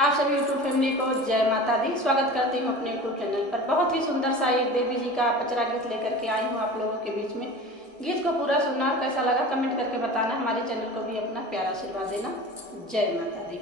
आप सभी YouTube family को जय माता दी। स्वागत करती हूँ अपने यूट्यूब चैनल पर। बहुत ही सुंदर सा एक देवी जी का पचरा गीत लेकर के आई हूँ आप लोगों के बीच में। गीत को पूरा सुनना और कैसा लगा कमेंट करके बताना। हमारे चैनल को भी अपना प्यारा आशीर्वाद देना। जय माता दी।